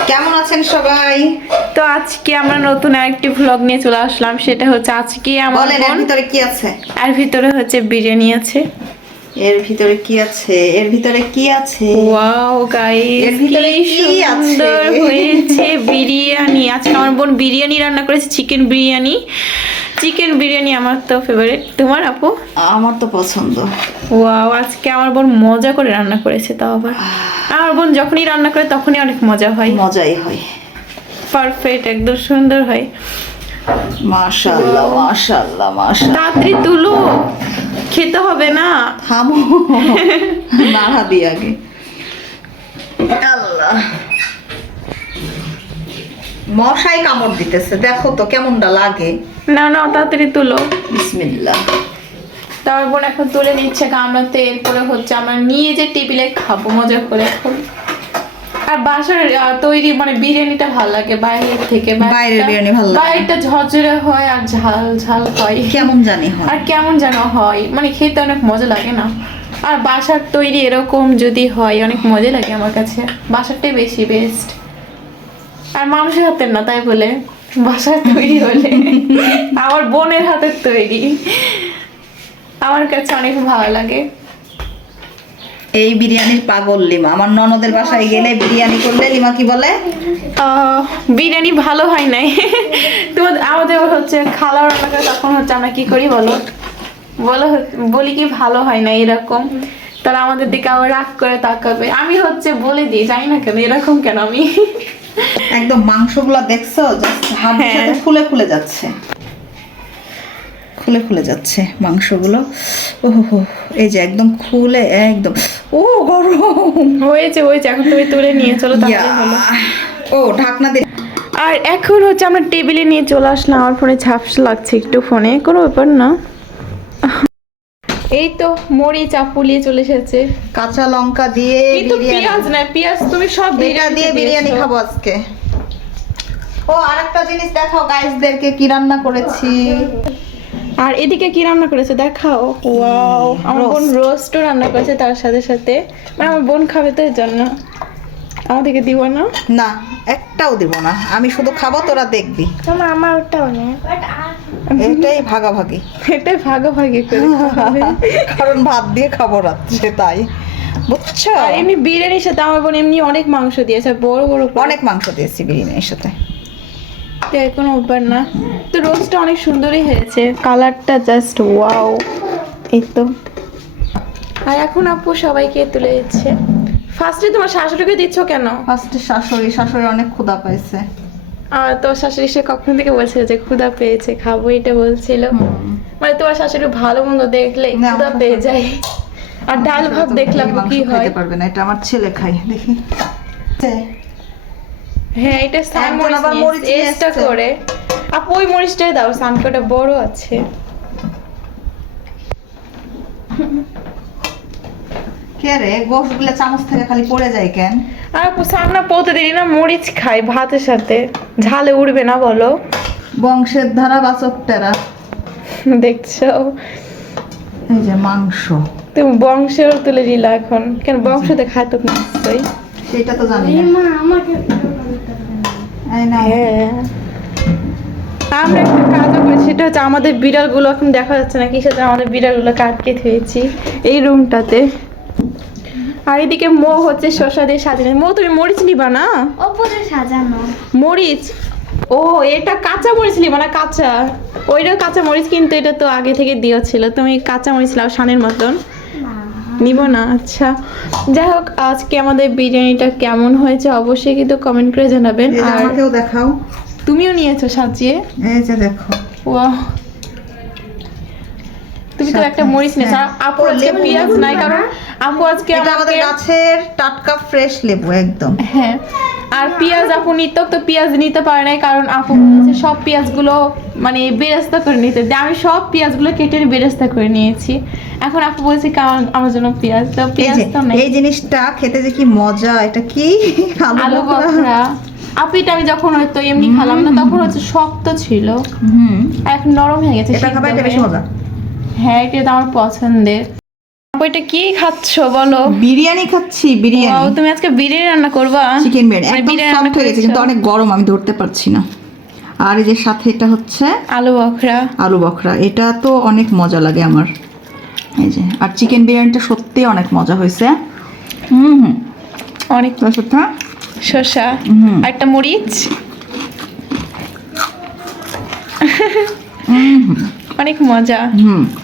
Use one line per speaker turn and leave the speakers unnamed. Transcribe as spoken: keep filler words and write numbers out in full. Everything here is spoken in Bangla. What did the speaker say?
কেমন আছেন সবাই?
তো আজকে আমরা নতুন আরেকটি ভ্লগ নিয়ে চলে আসলাম। সেটা হচ্ছে আজকে আমার
বলেন এর ভিতরে কি আছে?
আর ভিতরে হচ্ছে বিরিয়ানি আছে।
এর ভিতরে কি আছে? এর ভিতরে কি আছে?
ওয়াও গাইস,
এর ভিতরে
কি
কি আছে?
সুন্দর হয়েছে বিরিয়ানি। আজকে আমার বোন বিরিয়ানি রান্না করেছে, চিকেন বিরিয়ানি। চিকেন বিরিয়ানি আমার তো ফেভারিট। তোমার আপু?
আমার তো পছন্দ।
ওয়াও, আজকে আমার বোন মজা করে রান্না করেছে। তাও আবার আমার বোন যখনই রান্না করে তখনই অনেক মজা হয়,
মজাই হয়,
পারফেক্ট, একদম সুন্দর হয়।
মাশাআল্লাহ মাশাআল্লাহ মাশাআল্লাহ।
তাড়াতাড়ি তুলো, খেতে হবে না।
থামো, নাড়া দি আগে। আল্লাহ, মশাই কামড় দিতেছে, দেখো তো কেমনটা লাগে।
না না, তাড়াতাড়ি তুলো।
বিসমিল্লাহ।
তারপর বোন এখন তুলে নিচ্ছে গামলাতে। এরপরে হচ্ছে আমরা নিয়ে যে টেবিলে খাবো মজা করে এখন। আর বাসার আহ, তৈরি মানে বিরিয়ানিটা ভালো লাগে বাইরের থেকে।
বাইরের বিরিয়ানি ভালো লাগে।
বাইরেটা ঝরঝরে হয় আর ঝাল ঝাল হয়,
কেমন জানি হয়,
আর কেমন যেন হয়, মানে খেতে অনেক মজা লাগে না। আর বাসার তৈরি এরকম যদি হয় অনেক মজা লাগে আমার কাছে। বাসারটাই বেশি বেস্ট। আর মানুষের হাতের না, তাই বলে বাসার তৈরি হলে আমার বোনের হাতের তৈরি আমার কাছে অনেক ভালো লাগে।
এই বিরিয়ানির পাগল লিমা। আমার ননদের বাসায় গেলে বিরিয়ানি করলে লিমা কি বলে?
আহ, বিরিয়ানি ভালো হয় নাই। তোমাদের আমাদের হচ্ছে খালা রান্না করে, তখন হচ্ছে আমরা কি করি বলো বলো বলি কি ভালো হয় না এরকম, তাহলে আমাদের দিকে আবার রাগ করে তাকাবে। আমি হচ্ছে বলে দিই, জানি না কেন এরকম কেন আমি।
একদম মাংসগুলো দেখছো, জাস্ট হাতের
হ্যাঁ।
সাথে ফুলে ফুলে যাচ্ছে, খুলে খুলে যাচ্ছে মাংসগুলো। ওহো, এই যে একদম খুলে একদম। ও গরম
হয়েছে হয়েছে, এখন তুমি তুলে নিয়ে চলো তাহলে হলো।
ও ঢাকনা দিয়ে।
আর এখন হচ্ছে আমরা টেবিলে নিয়ে চলে আসলাম। আমার ফোনে ঝাপসা লাগছে একটু, ফোনে কোনো ব্যাপার না। এই তো মরিচ আপুলিয়ে চলে এসেছে,
কাঁচা লঙ্কা দিয়ে
কিন্তু
বিরিয়ানি।
পেঁয়াজ না, পেঁয়াজ তুমি সব
এটা দিয়ে বিরিয়ানি খাবো আজকে। ও আরেকটা জিনিস দেখাও গাইসদেরকে কি রান্না করেছি।
আর এদিকে কি রান্না করেছে দেখাও। ওয়াও, আমার বোন রোস্টও রান্না করেছে তার সাথে সাথে। মানে আমার বোন খাবে তো এর জন্য। আমাদেরকে দিব না?
না, একটাও দিব না, আমি শুধু খাবো, তোরা দেখবি।
তোমার আমার ওটাও না,
এটাই ভাগাভাগি।
এটা ভাগাভাগি করে খাবে।
কারণ ভাত দিয়ে খাবো রাত্রে, তাই বুঝছো।
আর এমনি বিরিয়ানির সাথে আমার বোন এমনি অনেক মাংস দিয়েছে, বড় বড় করে।
অনেক মাংস দিয়েছি বিরিয়ানির সাথে,
তো কোনো ব্যাপার না। তো রোস্টটা অনেক সুন্দরই হয়েছে, কালারটা জাস্ট ওয়াও। এই তো। আর এখন আপু সবাইকে তুলে দিচ্ছে। ফার্স্টে তোমার শাশুড়িকে দিচ্ছ কেন?
ফার্স্টে শাশুড়ি, শাশুড়ি অনেক ক্ষুধা পাইছে।
আর তোমার শাশুড়ি সে কখন থেকে বলছিল যে ক্ষুধা পেয়েছে, খাবো, এটা বলছিল। মানে তোমার শাশুড়ি ভালো মন্দ দেখলে
না,
ক্ষুধা
আমার
পেয়ে যায়। আর ডাল ভাত দেখলাম
মাংস
কি হয়।
খাইতে পারবে না, এটা আমার ছেলে খাই, দেখি।
হ্যাঁ, এটা সান
একজন
মরিচ
আবার মরিচ নিয়ে
এক্সট্রা
এসছে।
করে। আপু ওই মরিচটাই দাও, সানকে ওটা বড় আছে।
কে রে, গোশগুলো চামচ থেকে খালি পড়ে যায় কেন?
আর আপু সান্না প্রতিদিনই না মরিচ খায় ভাতের সাথে, ঝালে উঠবে না বলো?
বংশের ধারা বাচক টেরা।
দেখছো,
এই যে মাংস,
তুমি বংশের তুলে দিলা এখন। কেন বংশতে খায় তো নিশ্চয়ই।
সেটা তো জানি না। এই নাও।
হ্যাঁ, আমরা একটা কাজও করি, সেটা হচ্ছে আমাদের বিড়ালগুলো এখন দেখা যাচ্ছে না কিসের জন্য আমাদের বিড়ালগুলো কাটকে থুয়েছি এই রুমটাতে। আর এদিকে মো হচ্ছে শসা দিয়ে সাজানো। মো তুমি মরিচ নিবা না?
ওপরে সাজানো
মরিচ, ও এটা কাঁচা মরিচ নিবা না? কাঁচা, ওইটাও কাঁচা মরিচ, কিন্তু এটা তো আগে থেকে দেওয়া ছিল। তুমি কাঁচা মরিচ লাও শানের মতন, নিব না? আচ্ছা, যাই হোক, আজকে আমাদের বিরিয়ানিটা কেমন হয়েছে অবশ্যই কিন্তু কমেন্ট করে জানাবেন।
এই যে
আর
আমাকেও দেখাও।
তুমিও নিয়েছো সাজিয়ে।
এই যে দেখো।
ওয়াও, তুমি তো একটা মরিচ নিয়েছো। আর আপু আজকে পেঁয়াজ নাই, কারণ আপু আজকে
এটা আমাদের
আমাকে
গাছের টাটকা ফ্রেশ লেবু একদম।
হ্যাঁ, আর পেঁয়াজ আপু নিত, তো পেঁয়াজ নিতে পারে নাই, কারণ আপু বলেছে সব পেঁয়াজগুলো মানে বেরেস্তা করে নিতে। দিয়ে আমি সব পেঁয়াজগুলো কেটে বেরেস্তা করে নিয়েছি। এখন আপু বলছে কারণ আমার জন্য পেঁয়াজ, তো
এই
পেঁয়াজ
যে
তো নেই।
এই জিনিসটা খেতে যে কি মজা, এটা কি
আলু বখরা। আপু এটা আমি যখন হয়তো এমনি খালাম না, তখন হচ্ছে শক্ত ছিল,
হুম,
এখন নরম হয়ে গেছে।
এটা খাবে, এটা বেশি মজা।
হ্যাঁ, এটা তো আমার পছন্দের। আপু এটা কি খাচ্ছো বলো?
বিরিয়ানি খাচ্ছি,
Wow,
বিরিয়ানি,
তুমি আজকে বিরিয়ানি রান্না করবা?
চিকেন বিরিয়ানি।
মানে
একদম
বিরিয়ানি
সফট
রান্না
হয়ে গেছে
করেছো?
কিন্তু অনেক গরম, আমি ধরতে পারছি না। আর এই যে সাথে এটা হচ্ছে
আলু বখরা।
আলু বখরা, এটা তো অনেক মজা লাগে আমার। এই যে আর চিকেন বিরিয়ানিটা সত্যি অনেক মজা হয়েছে। হুম হুম
অনেক
তার সাথে
শসা
হুম।
আর একটা মরিচ।
হুম হুম
অনেক মজা।
হুম